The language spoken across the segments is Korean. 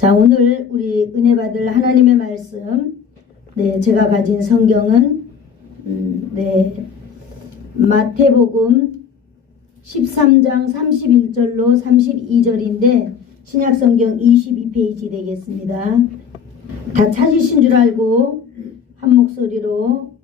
자, 오늘 우리 은혜 받을 하나님의 말씀, 제가 가진 성경은 마태복음 13장 31절로 32절인데 신약성경 22페이지 되겠습니다. 다 찾으신 줄 알고 한 목소리로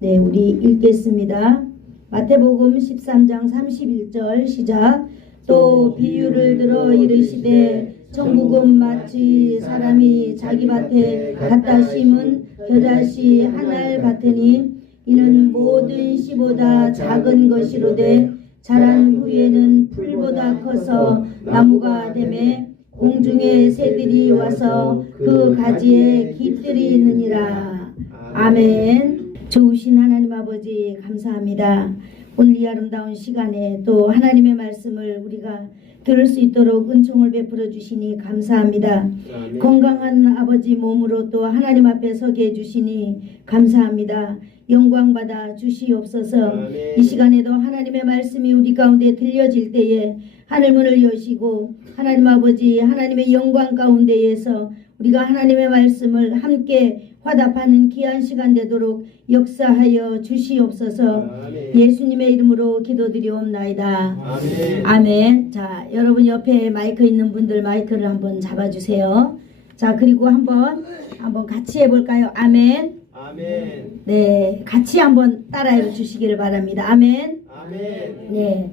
우리 읽겠습니다. 마태복음 13장 31절 시작. 또 비유를 들어 이르시되 천국은 마치 사람이 자기 밭에 갖다 심은 겨자씨 한 알 같으니 이는 모든 씨보다 작은 것이로되 자란 후에는 풀보다 커서 나무가 되매 공중의 새들이 와서 그 가지에 깃들이 있느니라. 아멘. 좋으신 하나님 아버지 감사합니다. 오늘 이 아름다운 시간에 또 하나님의 말씀을 우리가 들을 수 있도록 은총을 베풀어 주시니 감사합니다. 아멘. 건강한 아버지 몸으로 또 하나님 앞에 서게 해주시니 감사합니다. 영광 받아 주시옵소서. 아멘. 이 시간에도 하나님의 말씀이 우리 가운데 들려질 때에 하늘문을 여시고 하나님 아버지 하나님의 영광 가운데에서 우리가 하나님의 말씀을 함께 화답하는 귀한 시간 되도록 역사하여 주시옵소서. 아멘. 예수님의 이름으로 기도드리옵나이다. 아멘. 아멘. 자, 여러분 옆에 마이크 있는 분들 마이크를 한번 잡아주세요. 자, 그리고 한번 같이 해볼까요? 아멘. 아멘. 네, 같이 한번 따라해 주시기를 바랍니다. 아멘. 아멘. 네,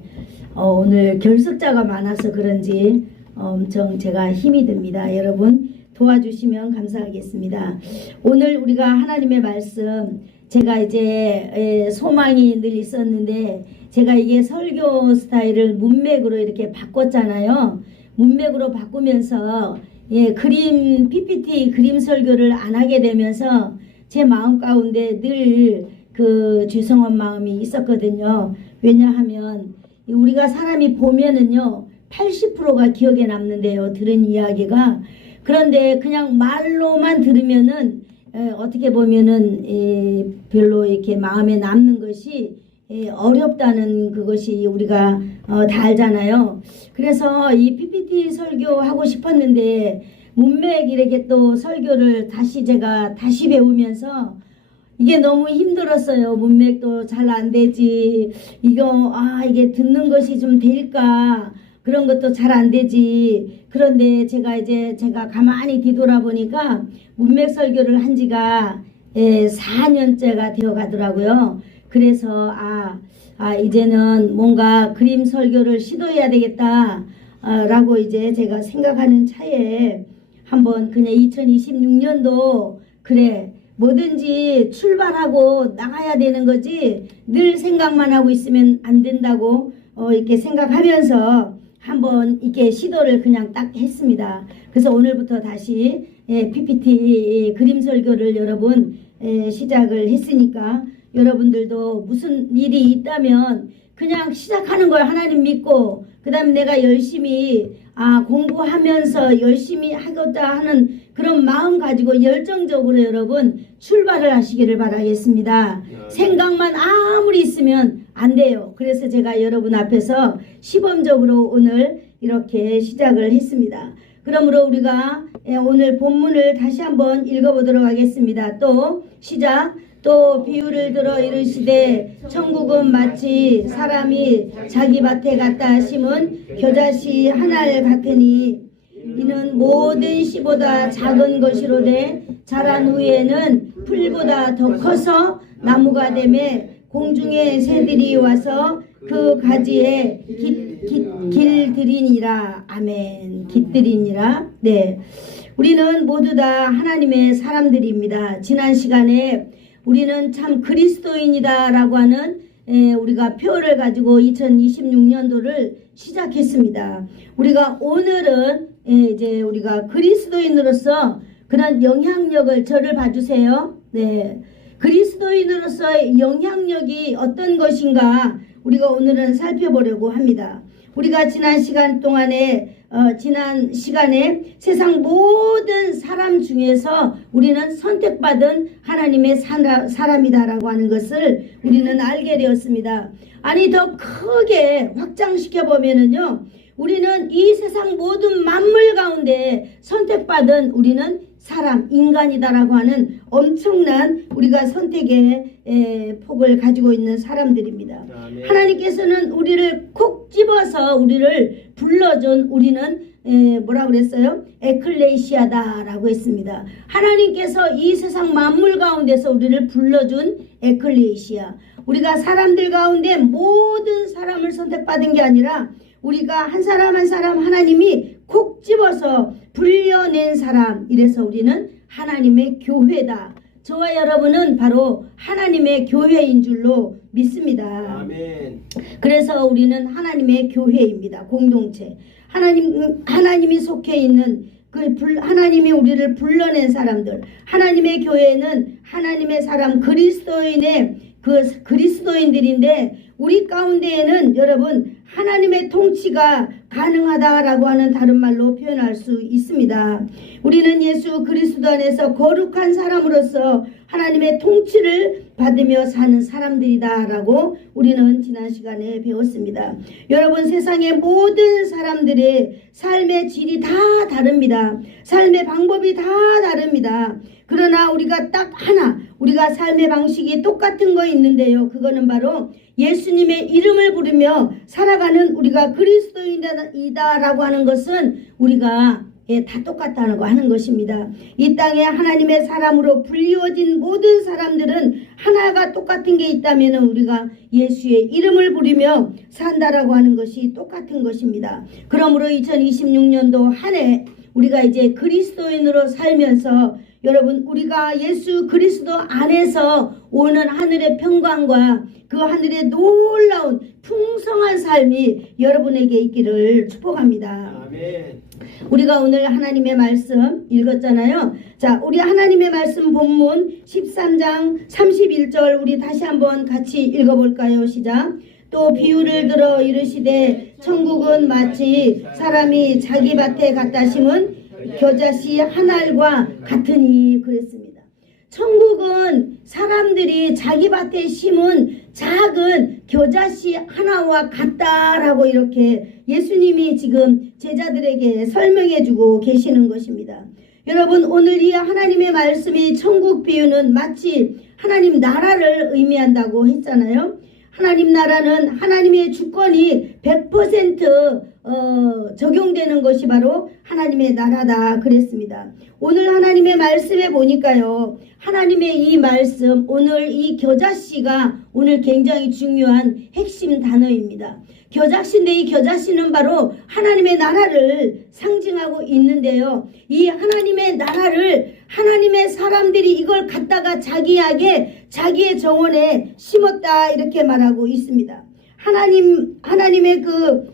오늘 결석자가 많아서 그런지 엄청 제가 힘이 듭니다. 여러분 도와주시면 감사하겠습니다. 오늘 우리가 하나님의 말씀, 제가 이제 소망이 늘 있었는데 제가 이게 설교 스타일을 문맥으로 이렇게 바꿨잖아요. 문맥으로 바꾸면서 그림 PPT 그림 설교를 안 하게 되면서 제 마음 가운데 늘 그 죄송한 마음이 있었거든요. 왜냐하면 우리가 사람이 보면은요 80%가 기억에 남는데요. 들은 이야기가. 그런데 그냥 말로만 들으면은 어떻게 보면은 별로 이렇게 마음에 남는 것이 어렵다는 그것이 우리가 다 알잖아요. 그래서 이 PPT 설교하고 싶었는데 문맥 이렇게 또 설교를 제가 다시 배우면서 이게 너무 힘들었어요. 문맥도 잘 안 되지. 이게 듣는 것이 좀 될까? 그런 것도 잘 안 되지. 그런데 제가 가만히 뒤돌아보니까 문맥 설교를 한 지가 4년째가 되어 가더라고요. 그래서 이제는 뭔가 그림 설교를 시도해야 되겠다 라고 이제 제가 생각하는 차에 한번 그냥 2026년도 그래 뭐든지 출발하고 나가야 되는 거지 늘 생각만 하고 있으면 안 된다고 이렇게 생각하면서 한번 이렇게 시도를 그냥 딱 했습니다. 그래서 오늘부터 다시 PPT 그림 설교를 여러분 시작을 했으니까 여러분들도 무슨 일이 있다면 그냥 시작하는 거예요. 하나님 믿고 그 다음에 내가 열심히 공부하면서 열심히 하고자 하는 그런 마음 가지고 열정적으로 여러분 출발을 하시기를 바라겠습니다. 생각만 아무리 있으면 안 돼요. 그래서 제가 여러분 앞에서 시범적으로 오늘 이렇게 시작을 했습니다. 그러므로 우리가 오늘 본문을 다시 한번 읽어보도록 하겠습니다. 또 시작. 또 비유를 들어 이르시되 천국은 마치 사람이 자기 밭에 갖다 심은 겨자씨 한 알 같으니 이는 모든 씨보다 작은 것이로되 자란 후에는 풀보다 더 커서 나무가 되매 공중의 새들이 와서 그 가지에 길들이니라. 아멘. 깃들이니라. 네, 우리는 모두 다 하나님의 사람들입니다. 지난 시간에 우리는 참 그리스도인이다 라고 하는 우리가 표를 가지고 2026년도를 시작했습니다. 우리가 오늘은 이제 우리가 그리스도인으로서 그런 영향력을 저를 봐주세요. 네, 그리스도인으로서의 영향력이 어떤 것인가 우리가 오늘은 살펴보려고 합니다. 우리가 지난 시간에 세상 모든 사람 중에서 우리는 선택받은 하나님의 사람이다라고 하는 것을 우리는 알게 되었습니다. 아니 더 크게 확장시켜 보면은요, 우리는 이 세상 모든 만물 가운데 선택받은 우리는 사람, 인간이다라고 하는 엄청난 우리가 선택의 폭을 가지고 있는 사람들입니다. 아멘. 하나님께서는 우리를 콕 집어서 우리를 불러준 우리는 뭐라 그랬어요? 에클레시아다라고 했습니다. 하나님께서 이 세상 만물 가운데서 우리를 불러준 에클레시아. 우리가 사람들 가운데 모든 사람을 선택받은 게 아니라 우리가 한 사람 한 사람 하나님이 콕 집어서 불려낸 사람. 이래서 우리는 하나님의 교회다. 저와 여러분은 바로 하나님의 교회인 줄로 믿습니다. 아멘. 그래서 우리는 하나님의 교회입니다. 공동체. 하나님이 속해 있는 하나님이 우리를 불러낸 사람들. 하나님의 교회는 하나님의 사람 그리스도인들인데 우리 가운데에는 여러분 하나님의 통치가 가능하다라고 하는 다른 말로 표현할 수 있습니다. 우리는 예수 그리스도 안에서 거룩한 사람으로서 하나님의 통치를 받으며 사는 사람들이다라고 우리는 지난 시간에 배웠습니다. 여러분 세상의 모든 사람들의 삶의 질이 다 다릅니다. 삶의 방법이 다 다릅니다. 그러나 우리가 딱 하나 우리가 삶의 방식이 똑같은 거 있는데요. 그거는 바로 예수님의 이름을 부르며 살아가는 우리가 그리스도인이다라고 하는 것은 우리가 다 똑같다는 거 하는 것입니다. 이 땅에 하나님의 사람으로 불리워진 모든 사람들은 하나가 똑같은 게 있다면 우리가 예수의 이름을 부르며 산다라고 하는 것이 똑같은 것입니다. 그러므로 2026년도 한 해 우리가 이제 그리스도인으로 살면서 여러분 우리가 예수 그리스도 안에서 오는 하늘의 평강과 그 하늘의 놀라운 풍성한 삶이 여러분에게 있기를 축복합니다. 아멘. 우리가 오늘 하나님의 말씀 읽었잖아요. 자, 우리 하나님의 말씀 본문 13장 31절 우리 다시 한번 같이 읽어볼까요? 시작. 또 비유를 들어 이르시되 천국은 마치 사람이 자기 밭에 갖다 심은 겨자씨 한 알과 같으니 그랬습니다. 천국은 사람들이 자기 밭에 심은 작은 겨자씨 하나와 같다라고 이렇게 예수님이 지금 제자들에게 설명해 주고 계시는 것입니다. 여러분 오늘 이 하나님의 말씀이 천국 비유는 마치 하나님 나라를 의미한다고 했잖아요. 하나님 나라는 하나님의 주권이 100% 적용되는 것이 바로 하나님의 나라다 그랬습니다. 오늘 하나님의 말씀에 보니까요. 하나님의 이 말씀 오늘 이 겨자씨가 오늘 굉장히 중요한 핵심 단어입니다. 겨자씨인데 이 겨자씨는 바로 하나님의 나라를 상징하고 있는데요. 이 하나님의 나라를 하나님의 사람들이 이걸 갖다가 자기의 정원에 심었다 이렇게 말하고 있습니다. 하나님의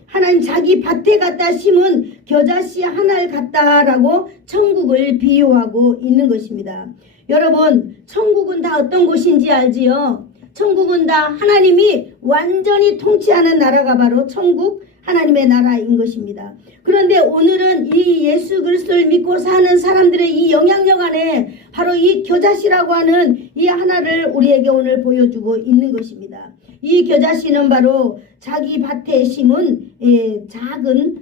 하나님 자기 밭에 갖다 심은 겨자씨 하나를 갖다라고 천국을 비유하고 있는 것입니다. 여러분 천국은 다 어떤 곳인지 알지요? 천국은 다 하나님이 완전히 통치하는 나라가 바로 천국 하나님의 나라인 것입니다. 그런데 오늘은 이 예수 그리스도를 믿고 사는 사람들의 이 영향력 안에 바로 이 겨자씨라고 하는 이 하나를 우리에게 오늘 보여주고 있는 것입니다. 이 겨자씨는 바로 자기 밭에 심은 작은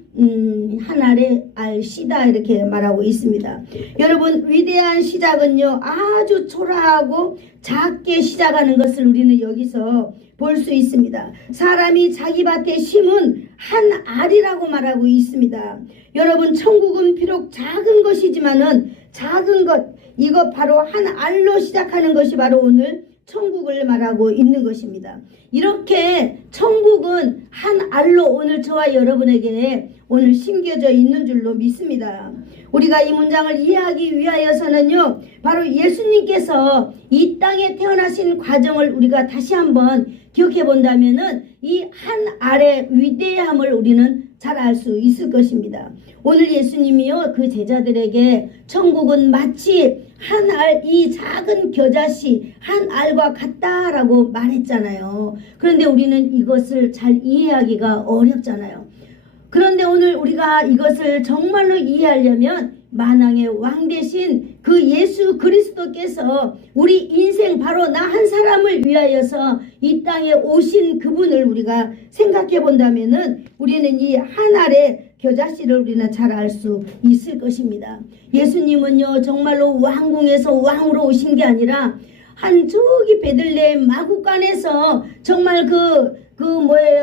한 알의 씨다 이렇게 말하고 있습니다. 여러분 위대한 시작은요 아주 초라하고 작게 시작하는 것을 우리는 여기서 볼 수 있습니다. 사람이 자기 밭에 심은 한 알이라고 말하고 있습니다. 여러분 천국은 비록 작은 것이지만은 작은 것 이거 바로 한 알로 시작하는 것이 바로 오늘 천국을 말하고 있는 것입니다. 이렇게 천국은 한 알로 오늘 저와 여러분에게 오늘 심겨져 있는 줄로 믿습니다. 우리가 이 문장을 이해하기 위하여서는요 바로 예수님께서 이 땅에 태어나신 과정을 우리가 다시 한번 기억해 본다면은 이 한 알의 위대함을 우리는 잘 알 수 있을 것입니다. 오늘 예수님이요 그 제자들에게 천국은 마치 한 알, 이 작은 겨자씨 한 알과 같다라고 말했잖아요. 그런데 우리는 이것을 잘 이해하기가 어렵잖아요. 그런데 오늘 우리가 이것을 정말로 이해하려면 만왕의 왕 대신 그 예수 그리스도께서 우리 인생 바로 나 한 사람을 위하여서 이 땅에 오신 그분을 우리가 생각해 본다면은 우리는 이 한 알의 겨자씨를 우리는 잘 알 수 있을 것입니다. 예수님은요 정말로 왕궁에서 왕으로 오신 게 아니라 한 저기 베들레헴 마구간에서 정말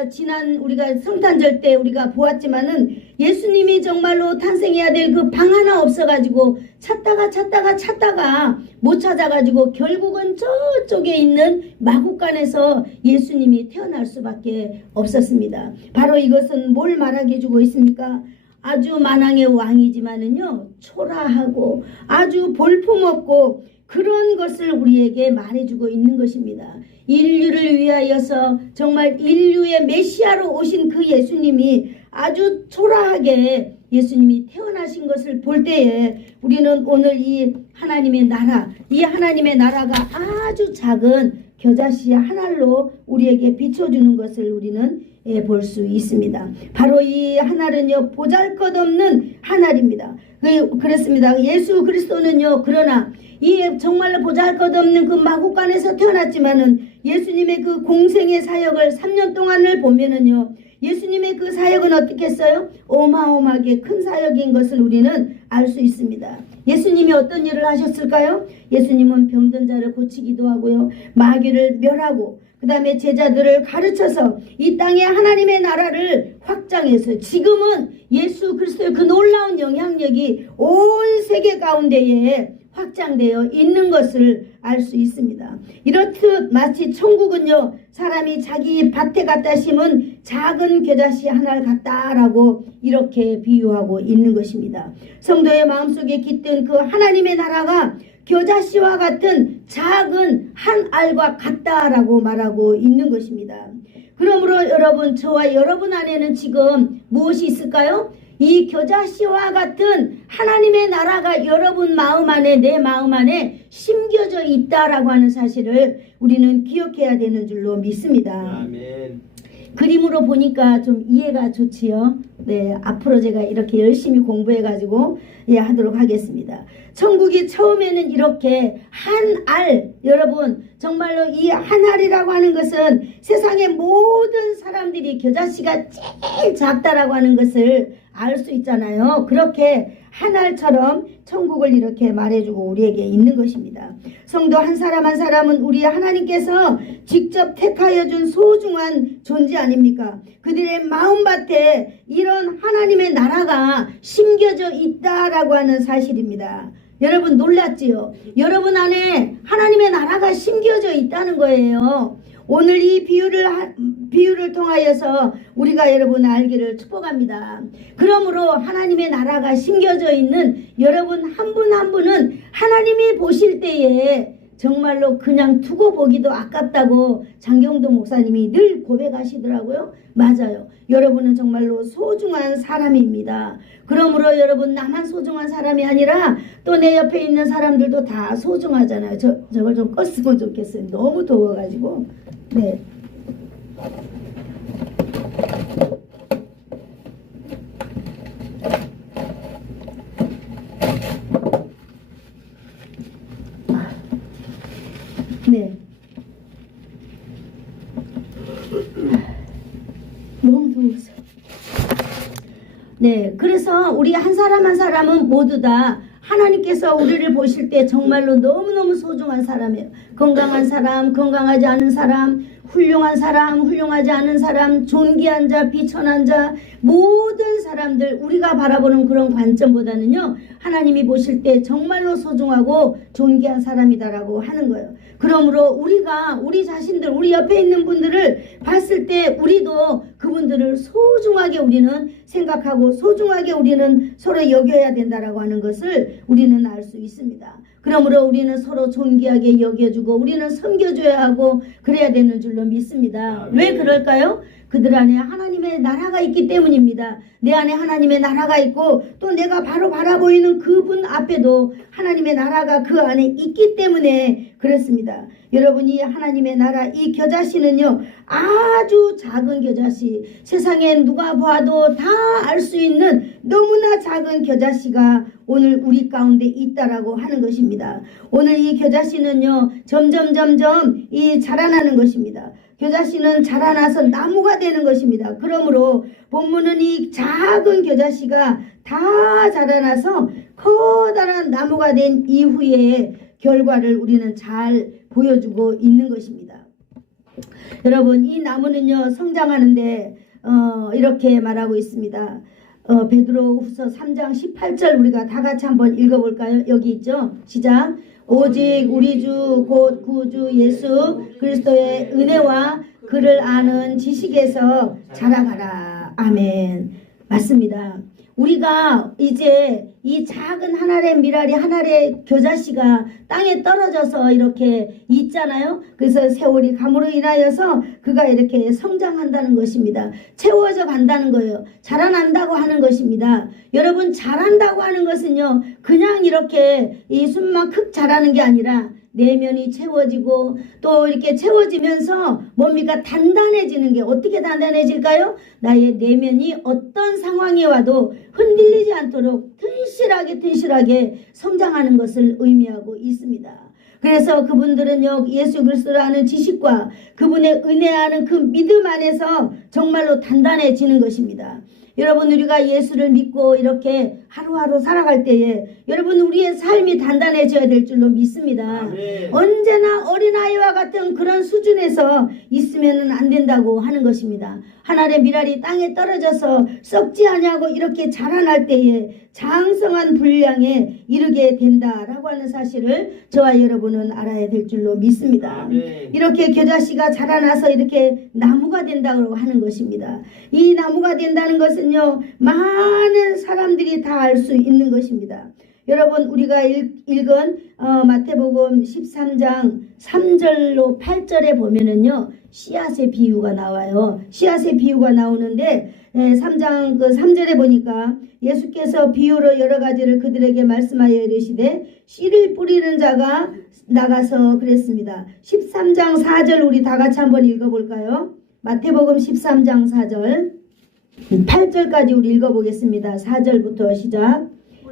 지난 우리가 성탄절 때 우리가 보았지만은 예수님이 정말로 탄생해야 될 그 방 하나 없어가지고 찾다가 못 찾아가지고 결국은 저쪽에 있는 마구간에서 예수님이 태어날 수밖에 없었습니다. 바로 이것은 뭘 말하게 해주고 있습니까? 아주 만왕의 왕이지만은요 초라하고 아주 볼품없고 그런 것을 우리에게 말해주고 있는 것입니다. 인류를 위하여서 정말 인류의 메시아로 오신 그 예수님이 아주 초라하게 예수님이 태어나신 것을 볼 때에 우리는 오늘 이 하나님의 나라가 아주 작은 겨자씨 한 알로 우리에게 비춰주는 것을 우리는 볼 수 있습니다. 바로 이 한 알은요 보잘것없는 한 알입니다. 그렇습니다. 예수 그리스도는요 그러나 이 정말로 보잘것없는 그 마구간에서 태어났지만은 예수님의 그 공생의 사역을 3년 동안을 보면은요 예수님의 그 사역은 어떻게 했어요? 어마어마하게 큰 사역인 것을 우리는 알 수 있습니다. 예수님이 어떤 일을 하셨을까요? 예수님은 병든 자를 고치기도 하고요 마귀를 멸하고 그 다음에 제자들을 가르쳐서 이 땅에 하나님의 나라를 확장해서 지금은 예수 그리스도의 그 놀라운 영향력이 온 세계 가운데에 확장되어 있는 것을 알 수 있습니다. 이렇듯 마치 천국은요 사람이 자기 밭에 갖다 심은 작은 겨자씨 하나를 같다라고 이렇게 비유하고 있는 것입니다. 성도의 마음속에 깃든 그 하나님의 나라가 겨자씨와 같은 작은 한 알과 같다라고 말하고 있는 것입니다. 그러므로 여러분 저와 여러분 안에는 지금 무엇이 있을까요? 이 겨자씨와 같은 하나님의 나라가 여러분 마음 안에 내 마음 안에 심겨져 있다라고 하는 사실을 우리는 기억해야 되는 줄로 믿습니다. 아멘. 그림으로 보니까 좀 이해가 좋지요. 네, 앞으로 제가 이렇게 열심히 공부해가지고 하도록 하겠습니다. 천국이 처음에는 이렇게 한 알, 여러분 정말로 이 한 알이라고 하는 것은 세상의 모든 사람들이 겨자씨가 제일 작다라고 하는 것을 알 수 있잖아요. 그렇게 한 알처럼 천국을 이렇게 말해주고 우리에게 있는 것입니다. 성도 한 사람 한 사람은 우리 하나님께서 직접 택하여 준 소중한 존재 아닙니까? 그들의 마음밭에 이런 하나님의 나라가 심겨져 있다라고 하는 사실입니다. 여러분 놀랐지요? 여러분 안에 하나님의 나라가 심겨져 있다는 거예요. 오늘 이 비유를 통하여서 우리가 여러분 알기를 축복합니다. 그러므로 하나님의 나라가 심겨져 있는 여러분 한 분 한 분은 하나님이 보실 때에 정말로 그냥 두고 보기도 아깝다고 장경도 목사님이 늘 고백하시더라고요. 맞아요. 여러분은 정말로 소중한 사람입니다. 그러므로 여러분 나만 소중한 사람이 아니라 또 내 옆에 있는 사람들도 다 소중하잖아요. 저걸 좀 껐으면 좋겠어요. 너무 더워가지고. 네. 네. 너무 더워서. 네. 그래서 우리 한 사람 한 사람은 모두 다 하나님께서 우리를 보실 때 정말로 너무너무 소중한 사람이에요. 건강한 사람, 건강하지 않은 사람, 훌륭한 사람, 훌륭하지 않은 사람, 존귀한 자, 비천한 자, 모든 사람들 우리가 바라보는 그런 관점보다는요 하나님이 보실 때 정말로 소중하고 존귀한 사람이다라고 하는 거예요. 그러므로 우리가 우리 자신들, 우리 옆에 있는 분들을 봤을 때 우리도 그분들을 소중하게 우리는 생각하고 소중하게 우리는 서로 여겨야 된다라고 하는 것을 우리는 알 수 있습니다. 그러므로 우리는 서로 존귀하게 여겨주고 우리는 섬겨줘야 하고 그래야 되는 줄로 믿습니다. 왜 그럴까요? 그들 안에 하나님의 나라가 있기 때문입니다. 내 안에 하나님의 나라가 있고 또 내가 바로 바라보이는 그분 앞에도 하나님의 나라가 그 안에 있기 때문에 그렇습니다. 여러분이 하나님의 나라 이 겨자씨는요 아주 작은 겨자씨, 세상에 누가 봐도 다 알 수 있는 너무나 작은 겨자씨가 오늘 우리 가운데 있다라고 하는 것입니다. 오늘 이 겨자씨는요 점점 이 자라나는 것입니다. 겨자씨는 자라나서 나무가 되는 것입니다. 그러므로 본문은 이 작은 겨자씨가 다 자라나서 커다란 나무가 된 이후의 결과를 우리는 잘 보여주고 있는 것입니다. 여러분, 이 나무는요 성장하는데 이렇게 말하고 있습니다. 베드로후서 3장 18절 우리가 다 같이 한번 읽어볼까요? 여기 있죠. 시작. 오직 우리 주 곧 구주 예수 그리스도의 은혜와 그를 아는 지식에서 자라가라. 아멘. 맞습니다. 우리가 이제 이 작은 한 알의 밀알이 한 알의 겨자씨가 땅에 떨어져서 이렇게 있잖아요. 그래서 세월이 감으로 인하여서 그가 이렇게 성장한다는 것입니다. 채워져 간다는 거예요. 자라난다고 하는 것입니다. 여러분, 자란다고 하는 것은요 그냥 이렇게 이 숲만 크 자라는 게 아니라 내면이 채워지고 또 이렇게 채워지면서 뭡니까? 단단해지는 게 어떻게 단단해질까요? 나의 내면이 어떤 상황이 와도 흔들리지 않도록 튼실하게 성장하는 것을 의미하고 있습니다. 그래서 그분들은요 예수 그리스도라는 지식과 그분의 은혜하는 그 믿음 안에서 정말로 단단해지는 것입니다. 여러분, 우리가 예수를 믿고 이렇게 하루하루 살아갈 때에 여러분 우리의 삶이 단단해져야 될 줄로 믿습니다. 아멘. 언제나 어린아이와 같은 그런 수준에서 있으면 안 된다고 하는 것입니다. 한 알의 밀알이 땅에 떨어져서 썩지 아니하고 이렇게 자라날 때에 장성한 분량에 이르게 된다라고 하는 사실을 저와 여러분은 알아야 될 줄로 믿습니다. 아멘. 이렇게 겨자씨가 자라나서 이렇게 나무가 된다고 하는 것입니다. 이 나무가 된다는 것은요 많은 사람들이 다 알 수 있는 것입니다. 여러분, 우리가 읽은 마태복음 13장 3절로 8절에 보면은요 씨앗의 비유가 나와요. 씨앗의 비유가 나오는데 3장 그 3절에 보니까 예수께서 비유로 여러 가지를 그들에게 말씀하여 이르시되 씨를 뿌리는 자가 나가서 그랬습니다. 13장 4절 우리 다 같이 한번 읽어볼까요? 마태복음 13장 4절 8절까지 우리 읽어보겠습니다. 4절부터 시작.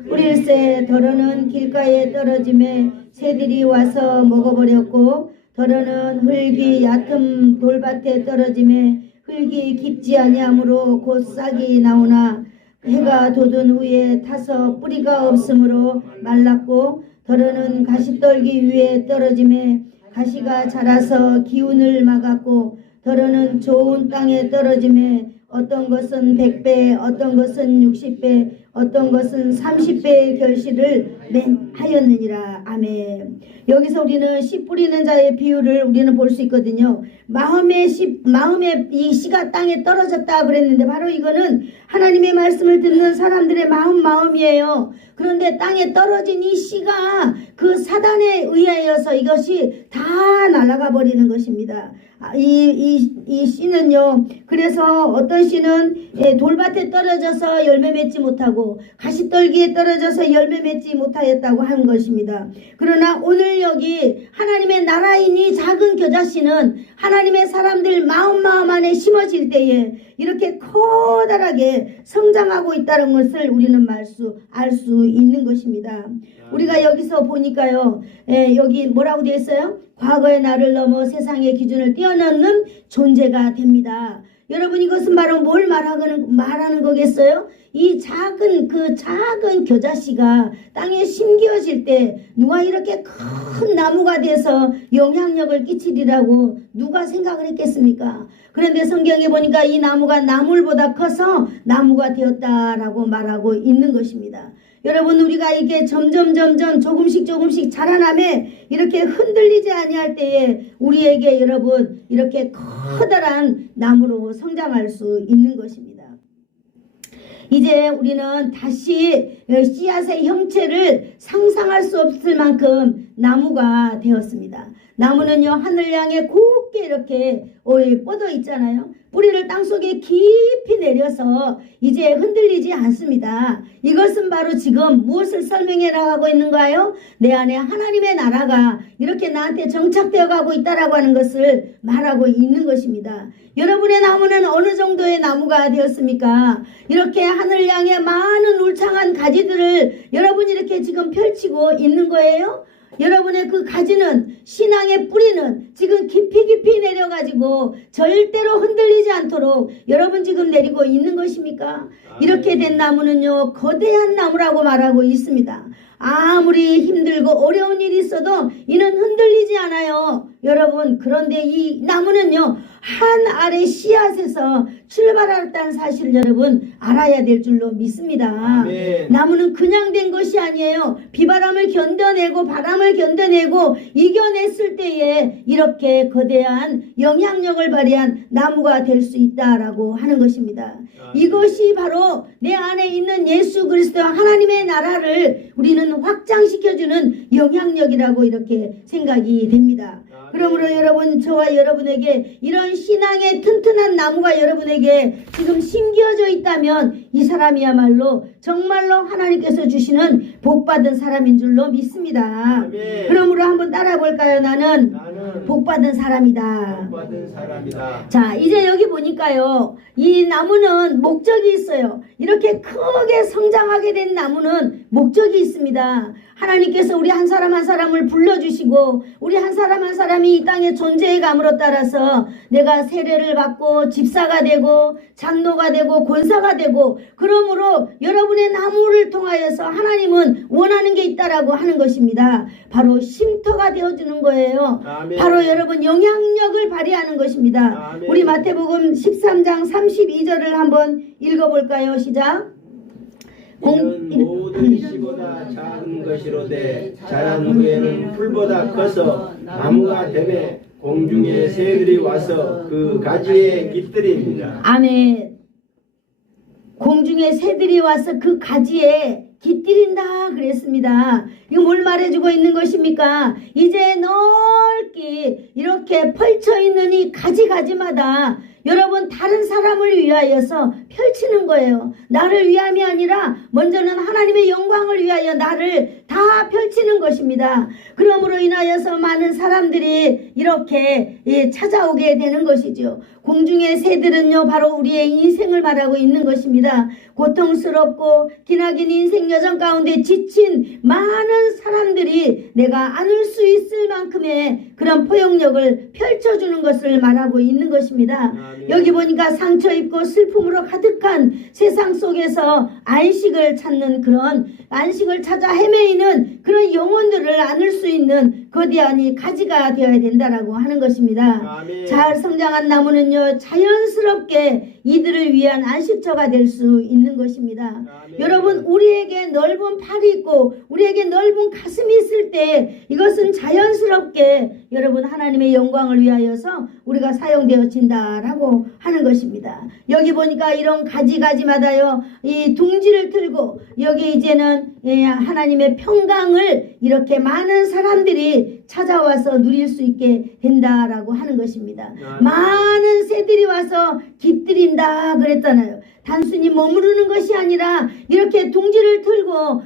뿌릴새 더러는 길가에 떨어짐에 새들이 와서 먹어버렸고 더러는 흙이 얕은 돌밭에 떨어짐에 흙이 깊지 아니하므로 곧 싹이 나오나 해가 돋은 후에 타서 뿌리가 없으므로 말랐고 더러는 가시떨기 위에 떨어짐에 가시가 자라서 기운을 막았고 더러는 좋은 땅에 떨어짐에 어떤 것은 100배, 어떤 것은 60배, 어떤 것은 30배의 결실을 하였느니라. 아멘. 여기서 우리는 씨 뿌리는 자의 비유를 우리는 볼 수 있거든요. 마음의 이 씨가 땅에 떨어졌다 그랬는데 바로 이거는 하나님의 말씀을 듣는 사람들의 마음이에요. 그런데 땅에 떨어진 이 씨가 그 사단에 의하여서 이것이 다 날아가 버리는 것입니다. 이 씨는요 그래서 어떤 씨는 돌밭에 떨어져서 열매 맺지 못하고 가시떨기에 떨어져서 열매 맺지 못하였다고 하는 것입니다. 그러나 오늘 여기 하나님의 나라인 이 작은 겨자씨는 하나님의 사람들 마음 안에 심어질 때에 이렇게 커다랗게 성장하고 있다는 것을 우리는 알 수 있는 것입니다. 우리가 여기서 보니까요 여기 뭐라고 되어 있어요? 과거의 나를 넘어 세상의 기준을 뛰어넘는 존재가 됩니다. 여러분, 이것은 바로 뭘 말하는 거겠어요? 이 작은 겨자씨가 땅에 심겨질 때 누가 이렇게 큰 나무가 돼서 영향력을 끼치리라고 누가 생각을 했겠습니까? 그런데 성경에 보니까 이 나무가 나물보다 커서 나무가 되었다라고 말하고 있는 것입니다. 여러분, 우리가 이게 점점 조금씩 자라나며 이렇게 흔들리지 아니할 때에 우리에게 여러분 이렇게 커다란 나무로 성장할 수 있는 것입니다. 이제 우리는 다시 씨앗의 형체를 상상할 수 없을 만큼 나무가 되었습니다. 나무는요 하늘 향해 곱게 이렇게 뻗어 있잖아요. 뿌리를 땅속에 깊이 내려서 이제 흔들리지 않습니다. 이것은 바로 지금 무엇을 설명해 나가고 있는가요? 내 안에 하나님의 나라가 이렇게 나한테 정착되어 가고 있다라고 하는 것을 말하고 있는 것입니다. 여러분의 나무는 어느 정도의 나무가 되었습니까? 이렇게 하늘 향해 많은 울창한 가지들을 여러분이 이렇게 지금 펼치고 있는 거예요? 여러분의 그 가지는, 신앙의 뿌리는 지금 깊이 내려가지고 절대로 흔들리지 않도록 여러분 지금 내리고 있는 것입니까? 이렇게 된 나무는요, 거대한 나무라고 말하고 있습니다. 아무리 힘들고 어려운 일이 있어도 이는 흔들리지 않아요. 여러분, 그런데 이 나무는요, 한 알의 씨앗에서 출발했다는 사실을 여러분 알아야 될 줄로 믿습니다. 아멘. 나무는 그냥 된 것이 아니에요. 비바람을 견뎌내고 바람을 견뎌내고 이겨냈을 때에 이렇게 거대한 영향력을 발휘한 나무가 될 수 있다라고 하는 것입니다. 이것이 바로 내 안에 있는 예수 그리스도와 하나님의 나라를 우리는 확장시켜주는 영향력이라고 이렇게 생각이 됩니다. 그러므로 여러분, 저와 여러분에게 이런 신앙의 튼튼한 나무가 여러분에게 지금 심겨져 있다면 이 사람이야말로 정말로 하나님께서 주시는 복받은 사람인 줄로 믿습니다. 아멘. 그러므로 한번 따라 볼까요? 나는 복받은 사람이다. 복받은 사람이다. 자, 이제 여기 보니까요, 이 나무는 목적이 있어요. 이렇게 크게 성장하게 된 나무는 목적이 있습니다. 하나님께서 우리 한 사람 한 사람을 불러주시고 우리 한 사람 한 사람이 이 땅의 존재의 감으로 따라서 내가 세례를 받고 집사가 되고 장로가 되고 권사가 되고, 그러므로 여러분의 나무를 통하여서 하나님은 원하는 게 있다라고 하는 것입니다. 바로 쉼터가 되어주는 거예요. 아멘. 바로 여러분 영향력을 발휘하는 것입니다. 아멘. 우리 마태복음 13장 32절을 한번 읽어볼까요? 시작. 이는 모든 씨보다 작은 것이로되 자란 후에는 풀보다 커서 나무가 되매 공중의 새들이 와서 그 가지에 깃들입니다. 아멘. 공중의 새들이 와서 그 가지에 깃들인다 그랬습니다. 이거 뭘 말해주고 있는 것입니까? 이제 넓게 이렇게 펼쳐있는 이 가지가지마다 여러분 다른 사람을 위하여서 펼치는 거예요. 나를 위함이 아니라 먼저는 하나님의 영광을 위하여 나를 다 펼치는 것입니다. 그러므로 인하여서 많은 사람들이 이렇게 찾아오게 되는 것이죠. 공중의 새들은요, 바로 우리의 인생을 말하고 있는 것입니다. 고통스럽고 기나긴 인생 여정 가운데 지친 많은 사람들이 내가 안을 수 있을 만큼의 그런 포용력을 펼쳐주는 것을 말하고 있는 것입니다. 여기 보니까 상처 입고 슬픔으로 가득한 세상 속에서 안식을 찾는, 그런 안식을 찾아 헤매이는 그런 영혼들을 안을 수 있는 거대한 이 가지가 되어야 된다라고 하는 것입니다. 아멘. 잘 성장한 나무는요, 자연스럽게 이들을 위한 안식처가 될 수 있는 것입니다. 아멘. 여러분, 우리에게 넓은 팔이 있고 우리에게 넓은 가슴이 있을 때 이것은 자연스럽게 여러분 하나님의 영광을 위하여서 우리가 사용되어진다라고 하는 것입니다. 여기 보니까 이런 가지가지마다요, 이 둥지를 틀고 여기 이제는 하나님의 평강을 이렇게 많은 사람들이 찾아와서 누릴 수 있게 된다라고 하는 것입니다. 많은 새들이 와서 깃들인다 그랬잖아요. 단순히 머무르는 것이 아니라 이렇게 둥지를 틀고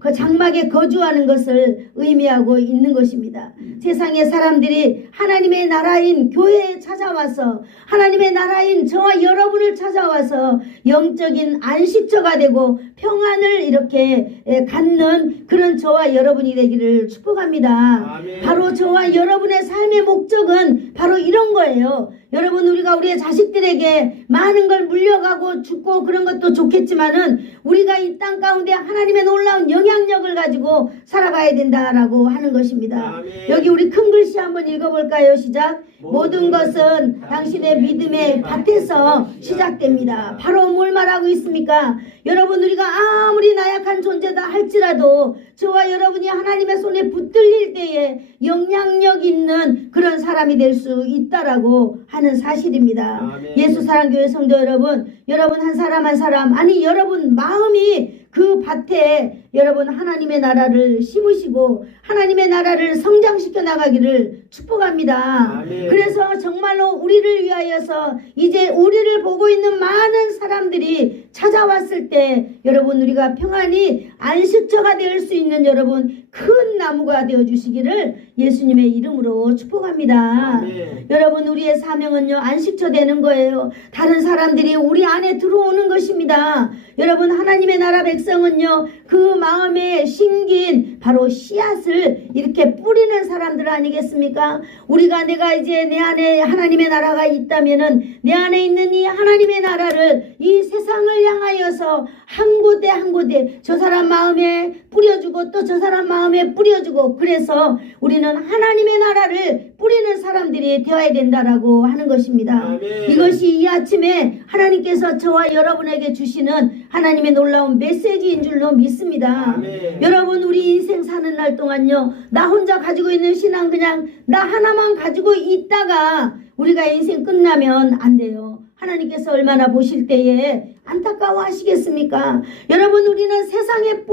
그 장막에 거주하는 것을 의미하고 있는 것입니다. 세상의 사람들이 하나님의 나라인 교회에 찾아와서 하나님의 나라인 저와 여러분을 찾아와서 영적인 안식처가 되고 평안을 이렇게 갖는 그런 저와 여러분이 되기를 축복합니다. 아멘. 바로 저와 여러분의 삶의 목적은 바로 이런 거예요. 여러분, 우리가 우리의 자식들에게 많은 걸 물려가고 죽고 그런 것도 좋겠지만은 우리가 이 땅 가운데 하나님의 놀라운 영향력을 가지고 살아가야 된다라고 하는 것입니다. 아멘. 여기 우리 큰 글씨 한번 읽어볼까요? 시작. 모든 것은 당신의 믿음의 밭에서 시작됩니다. 바로 뭘 말하고 있습니까? 여러분, 우리가 아무리 나약한 존재다 할지라도 저와 여러분이 하나님의 손에 붙들릴 때에 영향력 있는 그런 사람이 될 수 있다라고 하는 사실입니다. 아멘. 예수 사랑교회 성도 여러분 한 사람 한 사람, 아니 여러분 마음이 그 밭에 여러분 하나님의 나라를 심으시고 하나님의 나라를 성장시켜 나가기를 축복합니다. 아멘. 그래서 정말로 우리를 위하여서 이제 우리를 보고 있는 많은 사람들이 찾아왔을 때 여러분 우리가 평안히 안식처가 될 수 있는 여러분 큰 나무가 되어 주시기를 예수님의 이름으로 축복합니다. 아멘. 여러분 우리의 사명은요 안식처 되는 거예요. 다른 사람들이 우리 안에 들어오는 것입니다. 여러분 하나님의 나라 백성은요 그 마음에 심긴 바로 씨앗을 이렇게 뿌리는 사람들 아니겠습니까? 우리가 내가 이제 내 안에 하나님의 나라가 있다면은 내 안에 있는 이 하나님의 나라를 이 세상을 향하여서 한 곳에 한 곳에 저 사람 마음에 뿌려주고 또 저 사람 마음에 뿌려주고 그래서 우리는 하나님의 나라를 뿌리는 사람들이 되어야 된다라고 하는 것입니다. 아멘. 이것이 이 아침에 하나님께서 저와 여러분에게 주시는 하나님의 놀라운 메시지인 줄로 믿습니다. 아멘. 여러분 우리 인생 사는 날 동안요 나 혼자 가지고 있는 신앙 그냥 나 하나만 가지고 있다가 우리가 인생 끝나면 안 돼요. 하나님께서 얼마나 보실 때에 안타까워 하시겠습니까? 여러분 우리는 세상에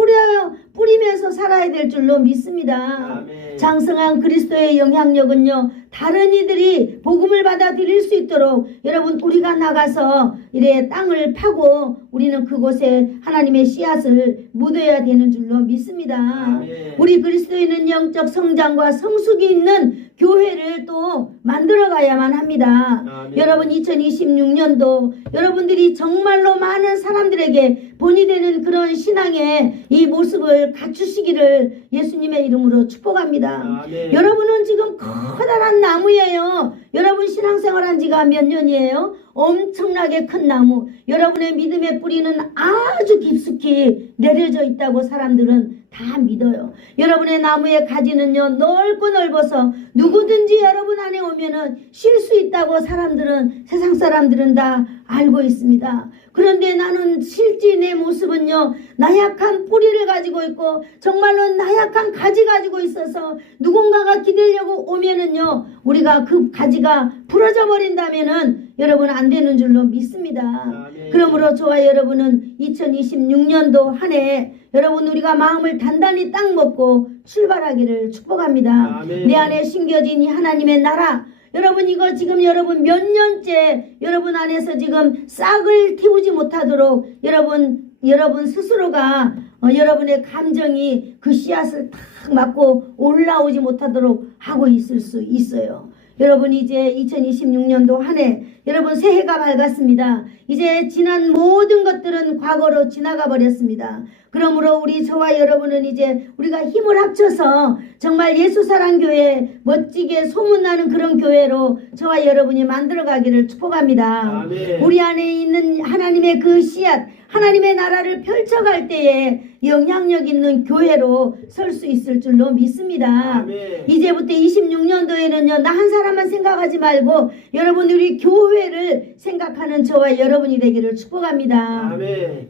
뿌리면서 살아야 될 줄로 믿습니다. 아멘. 장성한 그리스도의 영향력은요 다른 이들이 복음을 받아들일 수 있도록 여러분 우리가 나가서 이래 땅을 파고 우리는 그곳에 하나님의 씨앗을 묻어야 되는 줄로 믿습니다. 아멘. 우리 그리스도인은 영적 성장과 성숙이 있는 교회를 또 만들어 가야만 합니다. 아멘. 여러분 2026년도 여러분들이 정말로 많은 사람들에게 본이 되는 그런 신앙의 이 모습을 갖추시기를 예수님의 이름으로 축복합니다. 아멘. 여러분은 지금 커다란 나무예요. 여러분 신앙생활한 지가 몇 년이에요? 엄청나게 큰 나무. 여러분의 믿음의 뿌리는 아주 깊숙이 내려져 있다고 사람들은 다 믿어요. 여러분의 나무의 가지는요 넓고 넓어서 누구든지 여러분 안에 오면은 쉴 수 있다고 사람들은 세상 사람들은 다 알고 있습니다. 그런데 나는 실제 내 모습은요 나약한 뿌리를 가지고 있고 정말로 나약한 가지 가지고 있어서 누군가가 기대려고 오면은요 우리가 그 가지가 부러져 버린다면은 여러분 안 되는 줄로 믿습니다. 아멘. 그러므로 저와 여러분은 2026년도 한 해 여러분 우리가 마음을 단단히 딱 먹고 출발하기를 축복합니다. 아멘. 내 안에 심겨진 이 하나님의 나라 여러분 이거 지금 여러분 몇 년째 여러분 안에서 지금 싹을 틔우지 못하도록 여러분 스스로가 여러분의 감정이 그 씨앗을 탁 맞고 올라오지 못하도록 하고 있을 수 있어요. 여러분 이제 2026년도 한 해 여러분 새해가 밝았습니다. 이제 지난 모든 것들은 과거로 지나가 버렸습니다. 그러므로 저와 여러분은 이제 우리가 힘을 합쳐서 정말 예수사랑교회 멋지게 소문나는 그런 교회로 저와 여러분이 만들어가기를 축복합니다. 아멘. 우리 안에 있는 하나님의 그 씨앗 하나님의 나라를 펼쳐갈 때에 영향력 있는 교회로 설 수 있을 줄로 믿습니다. 아멘. 이제부터 26년도에는요 나 한 사람만 생각하지 말고 여러분 우리 교회를 생각하는 저와 여러분이 되기를 축복합니다. 아멘.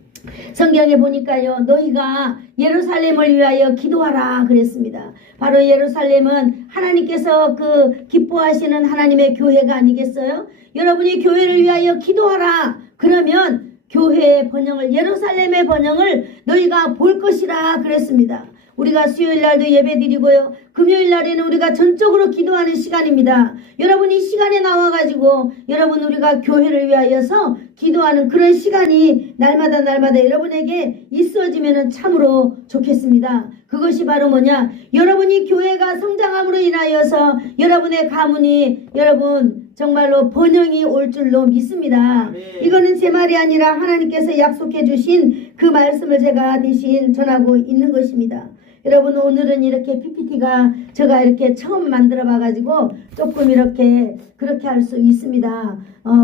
성경에 보니까요 너희가 예루살렘을 위하여 기도하라 그랬습니다. 바로 예루살렘은 하나님께서 그 기뻐하시는 하나님의 교회가 아니겠어요? 여러분이 교회를 위하여 기도하라 그러면 교회의 번영을 예루살렘의 번영을 너희가 볼 것이라 그랬습니다. 우리가 수요일 날도 예배 드리고요. 금요일 날에는 우리가 전적으로 기도하는 시간입니다. 여러분 이 시간에 나와가지고 여러분 우리가 교회를 위하여서 기도하는 그런 시간이 날마다 여러분에게 있어지면 참으로 좋겠습니다. 그것이 바로 뭐냐? 여러분이 교회가 성장함으로 인하여서 여러분의 가문이 여러분 정말로 번영이 올 줄로 믿습니다. 아멘. 이거는 제 말이 아니라 하나님께서 약속해 주신 그 말씀을 제가 대신 전하고 있는 것입니다. 여러분 오늘은 이렇게 PPT가 제가 이렇게 처음 만들어 봐가지고 조금 이렇게 그렇게 할 수 있습니다.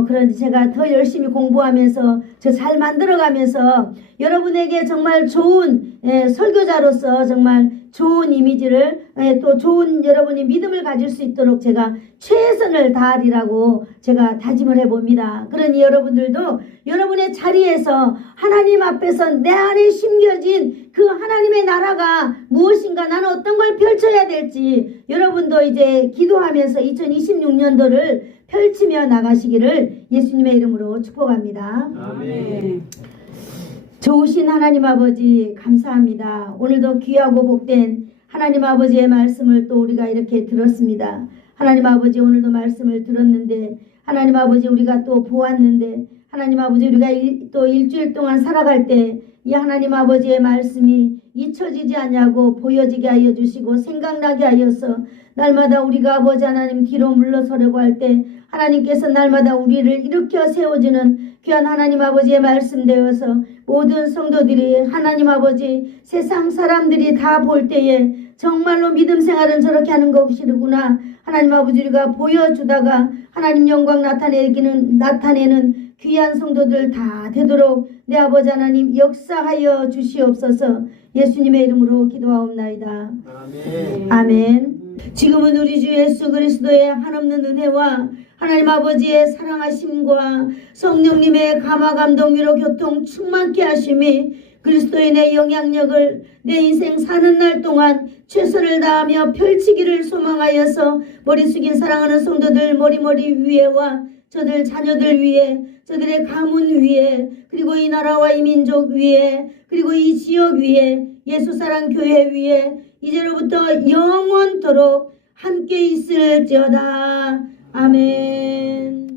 그런데 제가 더 열심히 공부하면서 저 잘 만들어가면서 여러분에게 정말 좋은 설교자로서 정말 좋은 이미지를 또 좋은 여러분이 믿음을 가질 수 있도록 제가 최선을 다하리라고 제가 다짐을 해봅니다. 그러니 여러분들도 여러분의 자리에서 하나님 앞에서 내 안에 심겨진 그 하나님의 나라가 무엇인가 나는 어떤 걸 펼쳐야 될지 여러분도 이제 기도하면서 2026년도를 펼치며 나가시기를 예수님의 이름으로 축복합니다. 아멘. 좋으신 하나님 아버지 감사합니다. 오늘도 귀하고 복된 하나님 아버지의 말씀을 또 우리가 이렇게 들었습니다. 하나님 아버지 오늘도 말씀을 들었는데 하나님 아버지 우리가 또 보았는데 하나님 아버지 우리가 또 일주일 동안 살아갈 때 이 하나님 아버지의 말씀이 잊혀지지 않냐고 보여지게 하여 주시고 생각나게 하여서 날마다 우리가 아버지 하나님 뒤로 물러서려고 할 때 하나님께서 날마다 우리를 일으켜 세워주는 귀한 하나님 아버지의 말씀 되어서 모든 성도들이 하나님 아버지 세상 사람들이 다 볼 때에 정말로 믿음 생활은 저렇게 하는 것이구나 하나님 아버지 우리가 보여주다가 하나님 영광 나타내는 귀한 성도들 다 되도록 내 아버지 하나님 역사하여 주시옵소서. 예수님의 이름으로 기도하옵나이다. 아멘. 아멘. 지금은 우리 주 예수 그리스도의 한없는 은혜와 하나님 아버지의 사랑하심과 성령님의 감화 감동 위로 교통 충만케 하심이 그리스도인의 영향력을 내 인생 사는 날 동안 최선을 다하며 펼치기를 소망하여서 머리 숙인 사랑하는 성도들 머리 위에와 저들 자녀들 위에 저들의 가문 위에 그리고 이 나라와 이 민족 위에 그리고 이 지역 위에 예수사랑 교회 위에 이제로부터 영원토록 함께 있을지어다. 아멘.